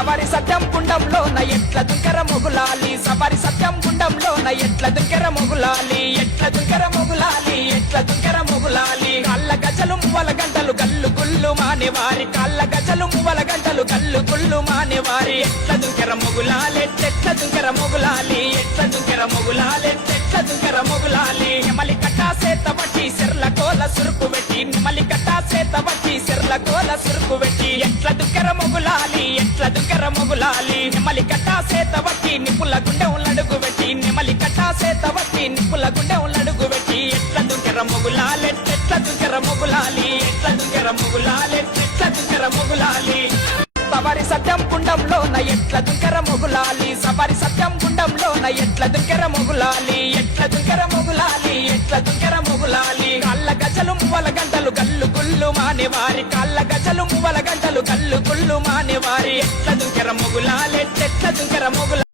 సవారి సత్యం గుండంలోన ఎట్ల దుంకర మొగులాలి సవారి సత్యం గుండంలోన ఎట్ల దుంకర మొగులాలి ఎట్ల దుంకర మొగులాలి ఎట్ల దుంకర మొగులాలి కాళ్ళ గజలు మువ్వల గంటలు గల్లు గుల్లు మానేవారి కాళ్ళ గజలు మువ్వల గంటలు గల్లు గుల్లు మానేవారి ఎట్ల దుంకర మొగులాలి ఎట్ల దుంకర మొగులాలి ఎట్ల దుంకర మొగులాలి ఎట్ల దుంకర మొగులాలి నెమలి కట్టా సేత బట్టి సిర్ల కోల సురుకు పెట్టి నెమలి కట్టా సేత బట్టి సిర్ల కోల సురుకు పెట్టి ఎట్ల దుంకర మొగులాలి ఎట్ల దుంకర మొగులాలి నెమలి కట్టా సేత బట్టి నిప్పుల గుండె ఉల్లడుగు పెట్టి నెమలి కట్టా సేత బట్టి నిప్పుల గుండె ఉల్లడుగు పెట్టి ఎట్ల దుంకర మొగులాలి ఎట్ల దుంకర మొగులాలి ఎట్ల దుంకర మొగులాలి ఎట్ల దుంకర మొగులాలి సవారి సత్యం గుండంలోన ఎట్ల దుంకర మొగులాలి సవారి సత్యం గుండంలోన ఎట్ల దుంకర మొగులాలి ఎట్ల దుంకర మొగులాలి ఎట్ల దుంకర మొగులాలి కాళ్ళ గజలు మువ్వల గంటలు గల్లు గుల్లు మానేవారి కాళ్ళ గజలు మువ్వల గంటలు గల్లు గుల్లు మానేవారి ఎట్ల దుంకర మొగులాలి ఎట్ల దుంకర మొగులాలి